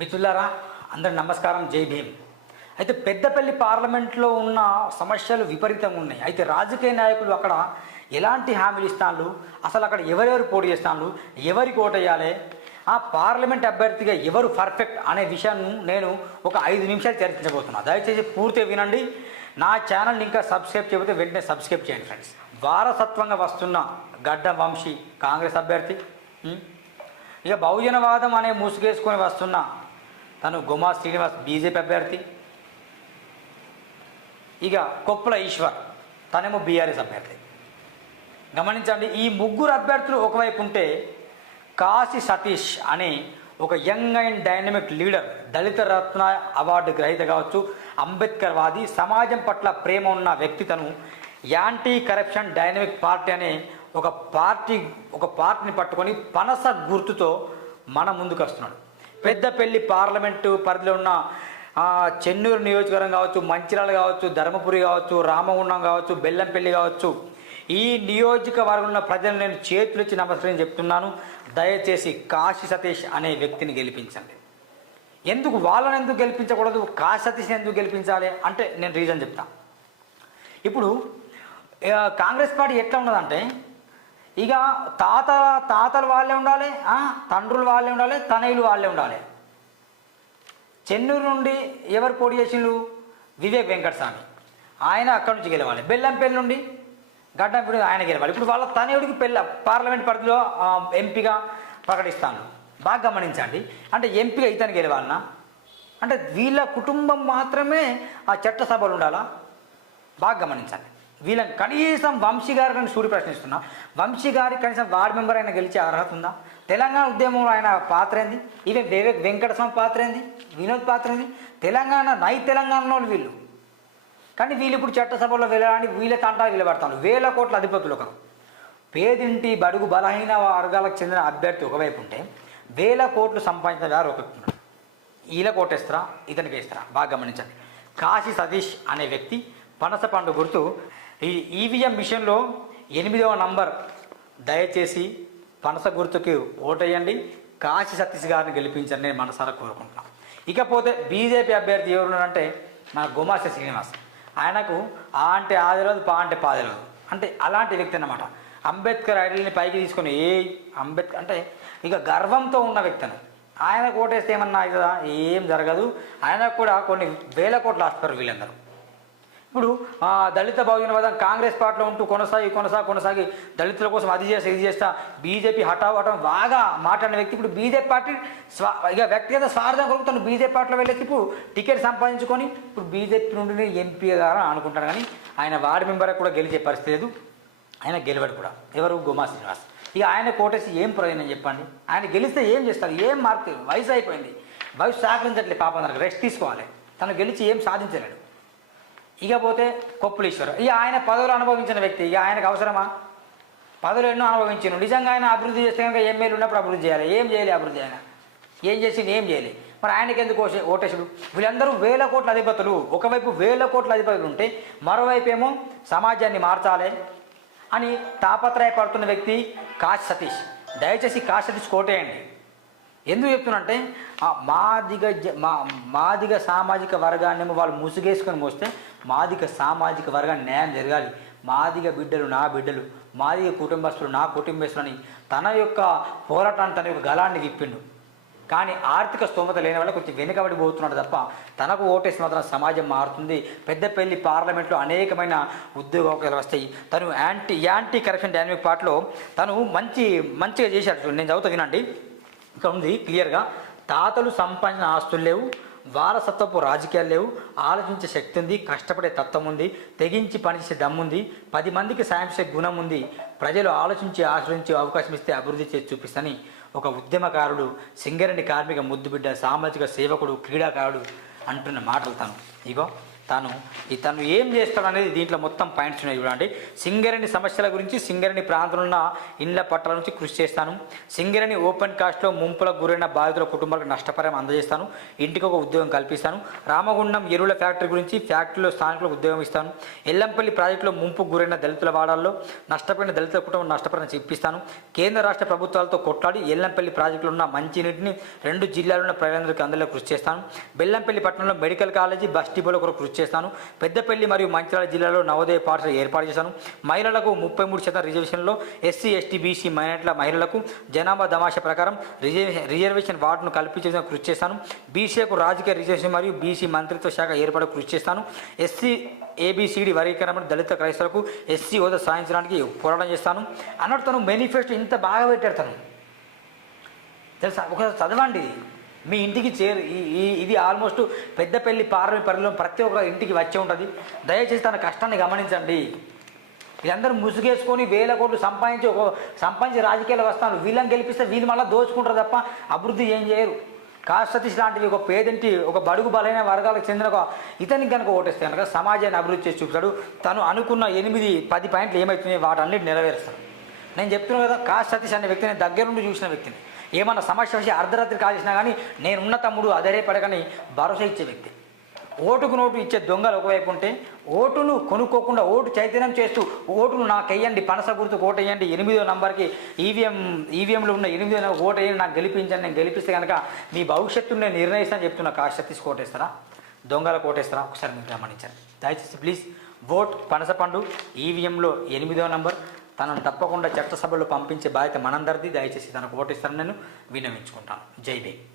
మిత్రులారా అందరి నమస్కారం జై భీమ్. అయితే పెద్దపల్లి పార్లమెంట్లో ఉన్న సమస్యలు విపరీతంగా ఉన్నాయి. అయితే రాజకీయ నాయకులు అక్కడ ఎలాంటి హామీలు ఇస్తాను అసలు అక్కడ ఎవరెవరు పోటీ చేస్తాను ఎవరికి ఓటేయాలి? ఆ పార్లమెంట్ అభ్యర్థిగా ఎవరు పర్ఫెక్ట్ అనే విషయాన్ని నేను ఒక ఐదు నిమిషాలు చర్చించబోతున్నా. దయచేసి పూర్తిగా వినండి. నా ఛానల్ని ఇంకా సబ్స్క్రైబ్ చేయబోతే వెంటనే సబ్స్క్రైబ్ చేయండి ఫ్రెండ్స్. వారసత్వంగా వస్తున్న గడ్డ వంశీ కాంగ్రెస్ అభ్యర్థి. ఇక బహుజనవాదం అనే ముసుగేసుకొని వస్తున్న తను గుమా శ్రీనివాస్ బీజేపీ అభ్యర్థి. ఇక కొప్పుల ఈశ్వర్ తనేమో బీఆర్ఎస్ అభ్యర్థి. గమనించండి ఈ ముగ్గురు అభ్యర్థులు ఒకవైపు ఉంటే కాశీ సతీష్ అనే ఒక young and dynamic leader Dalitha Ratna award గ్రహీత కావచ్చు అంబేద్కర్ వాది సమాజం పట్ల ప్రేమ ఉన్న వ్యక్తి తను. యాంటీ కరప్షన్ డైనమిక్ పార్టీ అనే ఒక పార్టీ ఒక పార్టీని పట్టుకొని పనస గుర్తుతో మన ముందుకు వస్తున్నాడు. పెద్దపల్లి పార్లమెంటు పరిధిలో ఉన్న చెన్నూరు నియోజకవర్గం కావచ్చు మంచిర్యాల కావచ్చు ధర్మపురి కావచ్చు రామగుండం కావచ్చు బెల్లంపల్లి కావచ్చు ఈ నియోజకవర్గంలో ప్రజలు నేను చేతులు ఇచ్చి నమస్కారం చెప్తున్నాను. దయచేసి కాశీ సతీష్ అనే వ్యక్తిని గెలిపించండి. ఎందుకు వాళ్ళని ఎందుకు గెలిపించకూడదు? కాశీ సతీష్ని ఎందుకు గెలిపించాలి? అంటే నేను రీజన్ చెప్తా. ఇప్పుడు కాంగ్రెస్ పార్టీ ఎట్లా ఉన్నదంటే ఇక తాత తాతలు వాళ్ళే ఉండాలి తండ్రులు వాళ్ళే ఉండాలి తనయులు వాళ్ళే ఉండాలి. చెన్నూరు నుండి ఎవరు పోటీ చేసిండ్రు? వివేక్ వెంకటస్వామి. ఆయన అక్కడి నుంచి గెలవాలి. బెల్లంపల్లి నుండి గడ్డంపల్లి ఆయన గెలవాలి. ఇప్పుడు వాళ్ళ తనయుడికి పెళ్ళ పార్లమెంట్ పరిధిలో ఎంపీగా ప్రకటిస్తాను. బాగా గమనించండి. అంటే ఎంపీగా ఇతను గెలవాలనా? అంటే వీళ్ళ కుటుంబం మాత్రమే ఆ చట్టసభలు ఉండాలా? బాగా గమనించండి. వీళ్ళని కనీసం వంశీ గారు కానీ సూర్య ప్రశ్నిస్తున్నా. వంశీ గారి కనీసం వార్డు మెంబర్ అయినా గెలిచే అర్హత ఉందా? తెలంగాణ ఉద్యమంలో ఆయన పాత్ర ఏంది? ఈవెన్ వివేక్ వెంకటస్వామి పాత్ర ఏంది? వినోద్ పాత్ర ఏంది? తెలంగాణ నై తెలంగాణలో వీళ్ళు. కానీ వీళ్ళు ఇప్పుడు చట్టసభలో వెళ్ళడానికి వీళ్ళ తంటా నిలబడతాను వేల కోట్ల అధిపతులు ఒకరు. పేదింటి బడుగు బలహీన వర్గాలకు చెందిన అభ్యర్థి ఒకవైపు ఉంటే వేల కోట్లు సంపాదించిన వారు ఒకటి ఉన్నాడు కోటేస్తారా? ఇతనికి వేస్తారా? బాగా గమనించండి. కాశీ సతీష్ అనే వ్యక్తి పనస పండు గుర్తు ఈ ఈవీఎం మిషన్లో ఎనిమిదవ నంబర్ దయచేసి పనస గుర్తుకి ఓటేయండి. కాశీ సతీష్ గారిని గెలిపించండి నేను మనసారా కోరుకుంటున్నాను ఇకపోతే బీజేపీ అభ్యర్థి ఎవరున్నారంటే మన గుమాస శ్రీనివాస్. ఆయనకు ఆ అంటే ఆది రోజు పా అంటే పాది రోజు అంటే అలాంటి వ్యక్తి అన్నమాట. అంబేద్కర్ ఐడల్ని పైకి తీసుకొని ఏ అంబేద్కర్ అంటే ఇక గర్వంతో ఉన్న వ్యక్తిని. ఆయన కోటేస్తే ఏమన్నా అవుతుందా? ఏం జరగదు. ఆయనకు కూడా కొన్ని వేల కోట్లు ఆస్తారు వీళ్ళందరూ. ఇప్పుడు దళిత బహుజనవాదం కాంగ్రెస్ పార్టీలో ఉంటూ కొనసాగి కొనసాగి కొనసాగి దళితుల కోసం అది చేస్తా ఇది చేస్తా బీజేపీ హఠావటం బాగా మాట్లాడిన వ్యక్తి. ఇప్పుడు బీజేపీ పార్టీ స్వా ఇక వ్యక్తిగత స్వార్థం కొరకు తను బీజేపీ పార్టీలో వెళ్ళేసి ఇప్పుడు టికెట్ సంపాదించుకొని ఇప్పుడు బీజేపీ నుండి ఎంపీ గారు అనుకుంటాను కానీ ఆయన వార్డు మెంబర్ కూడా గెలిచే పరిస్థితి లేదు. ఆయన గెలవడు కూడా. ఎవరు? గుమా శ్రీనివాస్. ఇక ఆయన కోటేసి ఏం ప్రయోజనం చెప్పండి? ఆయన గెలిస్తే ఏం చేస్తారు? ఏం మార్పు? వయసు అయిపోయింది. వయసు సహకరించట్లేదు పాపం తనకు. రెస్ట్ తీసుకోవాలి. తను గెలిచి ఏం సాధించలేడు. ఇకపోతే కొప్పులీశ్వరు. ఇక ఆయన పదవులు అనుభవించిన వ్యక్తి. ఇక ఆయనకు అవసరమా? పదవులు ఎన్నో అనుభవించను నిజంగా ఆయన అభివృద్ధి చేస్తే కనుక ఎమ్మెల్యే ఉన్నప్పుడు అభివృద్ధి చేయాలి. ఏం చేయాలి అభివృద్ధి ఆయన? ఏం చేసి ఏం చేయాలి. మరి ఆయనకి ఎందుకు ఓటేసుడు? వీళ్ళందరూ వేల కోట్ల అధిపతులు. ఒకవైపు వేల కోట్ల అధిపతులు ఉంటే మరోవైపు ఏమో సమాజాన్ని మార్చాలి అని తాపత్రయపడుతున్న వ్యక్తి కాశ్ సతీష్. దయచేసి కాశ్ సతీష్ కోటేయండి. ఎందుకు చెప్తున్నంటే ఆ మాదిగ జ- మా మాదిగ సామాజిక వర్గాన్నేమో వాళ్ళు ముసుగేసుకొని మోస్తే మాదిగ సామాజిక వర్గాన్ని న్యాయం జరగాలి. మాదిగ బిడ్డలు నా బిడ్డలు మాదిగ కుటుంబస్తులు నా కుటుంబస్తులని తన యొక్క పోరాటాన్ని తన యొక్క గలాన్ని విప్పిండు. కానీ ఆర్థిక స్తోమత లేని వల్ల కొంచెం వెనుకబడి పోతున్నాడు తప్ప తనకు ఓటేసి మాత్రం సమాజం మారుతుంది. పెద్దపల్లి పార్లమెంట్లో అనేకమైన ఉద్యోగ అవకాశాలు వస్తాయి. తను యాంటీ యాంటీ కరప్షన్ డైనమిక్ పార్ట్లో తను మంచి మంచిగా చేశాడు. నేను చదువుతా వినండి. ఇక్కడ ఉంది క్లియర్గా. తాతలు సంపాదించిన ఆస్తులు లేవు వారసత్వపు రాజకీయాలు లేవు ఆలోచించే శక్తి ఉంది కష్టపడే తత్వం ఉంది తెగించి పనిచేసే దమ్ముంది పది మందికి సాయం చేసే గుణం ఉంది. ప్రజలు ఆలోచించి ఆశ్రయించే అవకాశం ఇస్తే అభివృద్ధి చేసి చూపిస్తని ఒక ఉద్యమకారుడు సింగరేణి కార్మిక ముద్దుబిడ్డ సామాజిక సేవకుడు క్రీడాకారుడు అంటున్న మాటలు తాను. ఇగో తను ఈ తను ఏం చేస్తాడు అనేది దీంట్లో మొత్తం పాయింట్స్ ఉన్నాయి చూడండి. సింగరేణి సమస్యల గురించి సింగరేణి ప్రాంతంలో ఉన్న ఇండ్ల పట్టాల నుంచి కృషి చేస్తాను. సింగరేణి ఓపెన్ కాస్ట్లో ముంపులకు గురైన బాధితుల కుటుంబాలకు నష్టపరం అందజేస్తాను. ఇంటికి ఒక ఉద్యోగం కల్పిస్తాను. రామగుండం ఎరువుల ఫ్యాక్టరీ గురించి ఫ్యాక్టరీలో స్థానికులకు ఉద్యోగం ఇస్తాను. ఎల్లంపల్లి ప్రాజెక్టులో ముంపుకు గురైన దళితుల వాడాల్లో నష్టపోయిన దళితుల కుటుంబం నష్టపరిహారం ఇప్పిస్తాను. కేంద్ర రాష్ట్ర ప్రభుత్వాలతో కొట్లాడి ఎల్లంపల్లి ప్రాజెక్టులో ఉన్న మంచినీటిని రెండు జిల్లాలో ఉన్న ప్రజలందరికీ అందరిలో కృషి చేస్తాను. బెల్లంపల్లి పట్టణంలో మెడికల్ కాలేజీ బస్ డిపోల కొరకు కృషి చేస్తాను. పెద్దపల్లి మరియు మంచిర్యాల జిల్లాలో నవోదయ పాఠశాల ఏర్పాటు చేశాను. మహిళలకు ముప్పై మూడు శాతం రిజర్వేషన్లో ఎస్సీ ఎస్టీ బీసీ మైనార్టీల మహిళలకు జనాభా దమాష ప్రకారం రిజర్వేషన్ వార్డును కల్పించేందుకు కృషి చేస్తాను. బీసీలకు రాజకీయ రిజర్వేషన్ మరియు బీసీ మంత్రిత్వ శాఖ ఏర్పాటు కృషి చేస్తాను. ఎస్సీ ఏబిసిడి వర్గీకరణ దళిత క్రైస్తవులకు ఎస్సీ హోదా సాధించడానికి పోరాటం చేస్తాను. అన్నట్టు తను మేనిఫెస్టో ఇంత బాగా పెట్టాడు తను. తెలుసా? ఒకసారి చదవండి ఇది. మీ ఇంటికి చేరు ఈ- ఇది ఆల్మోస్ట్ పెద్దపల్లి పార్లమెంట్ పరిలో ప్రతి ఒక్క ఇంటికి వచ్చే ఉంటుంది. దయచేసి తన కష్టాన్ని గమనించండి. వీళ్ళందరూ ముసుగేసుకొని వేల కోట్లు సంపాదించి ఒక సంపాదించి రాజకీయాలు వస్తాను వీళ్ళని గెలిపిస్తే వీళ్ళు మళ్ళీ దోచుకుంటారు తప్ప అభివృద్ధి ఏం చేయరు. కాశతీష్ సతీష్ లాంటివి ఒక పేదంటి ఒక బడుగు బలైన వర్గాలకు చెందిన ఒక ఇతనికి కనుక ఓటేస్తే కనుక సమాజాన్ని అభివృద్ధి చేసి చూపుతాడు తను అనుకున్న ఎనిమిది పది పాయింట్లు ఏమవుతున్నాయి వాటన్నిటి నెరవేరుస్తాడు. నేను చెప్తున్నాను కదా కాస్ట్ సతీష్ అనే వ్యక్తిని దగ్గర నుండి చూసిన వ్యక్తిని. ఏమన్నా సమస్య వచ్చి అర్ధరాత్రి కాల్ చేసినా కానీ నేనున్న తమ్ముడు అదరే పడకని భరోసా ఇచ్చే వ్యక్తి. ఓటుకు నోటు ఇచ్చే దొంగలు ఒకవైపు ఉంటే ఓటును కొనుక్కోకుండా ఓటు చైతన్యం చేస్తూ ఓటును నాకు వేయండి పనస గుర్తుకు ఓటు వేయండి ఎనిమిదో నంబర్కి ఈవీఎం ఈవీఎంలో ఉన్న ఎనిమిదో నెంబర్ ఓటు వేయండి నాకు గెలిపించండి నేను గెలిపిస్తే కనుక మీ భవిష్యత్తును నేను నిర్ణయిస్తాను చెప్తున్నా కాస్త తీసి ఓటేస్తారా దొంగలకు ఒకసారి మీరు గమనించండి. దయచేసి ప్లీజ్ ఓట్ పనస పండు ఈవీఎంలో ఎనిమిదో నంబర్ తనను తప్పకుండా చట్టసభలో పంపించే బాధ్యత మనందరిది. దయచేసి తనకు ఓటేస్తారని నేను విన్నవించుకుంటాను. జై భీమ్.